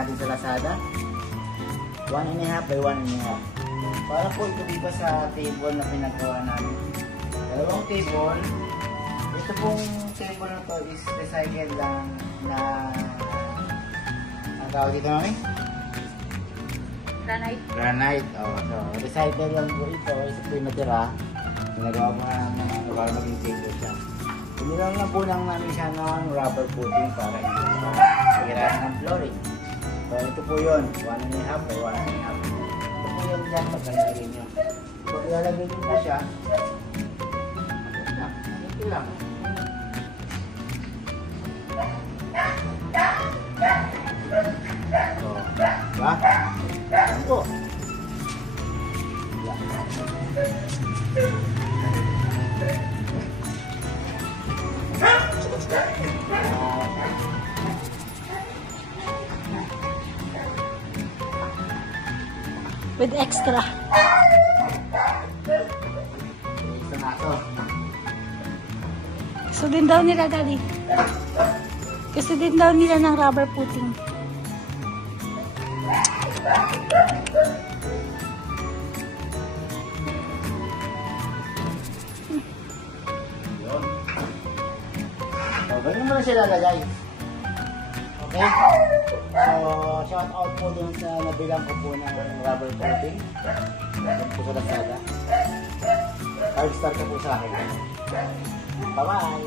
natin sa Lazada. 1.5 by 1.5. Para po ito dito sa table na pinagawa namin. Dalawang table. Ito pong table na to is recycled lang na ang tawag dito namin? Granite. Granite. Oh, so, recycled lang po ito. Isa po yung natira. Pinagawa po namin para maging table siya. Pinilang lang po lang namin siya ng rubber coating para hindi masirahan ng flooring. So, ito po yun. 1.5 by 1.5. Ito po yun dyan pag nalagay nyo. Pag ilalagay nyo na siya, ito lang. So, diba? Ayan po. With extra. Ito na ito. Gusto din daw nila, Daddy. Gusto din daw nila ng rubber puting. Yun. So, ganyan mo na siya lalagay. Okay? So, shout out po dun sa nabilang ko po ng rubber coating. Dun po sa Lazada. 5-star ka po sa akin. Bye-bye!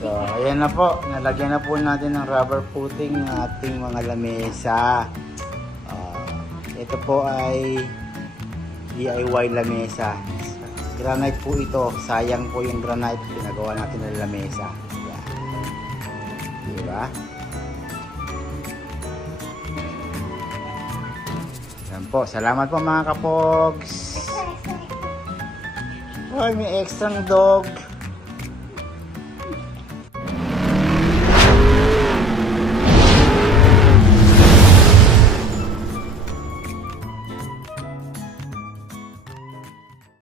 So, ayan na po. Nalagyan na po natin ng rubber puting ng ating mga lamesa. Ito po ay DIY lamesa. Granite po ito. Sayang po yung granite. Pinagawa natin ng lamesa. Ayan. Diba? Ayan po. Salamat po mga kapogs. Ay, may extra dog.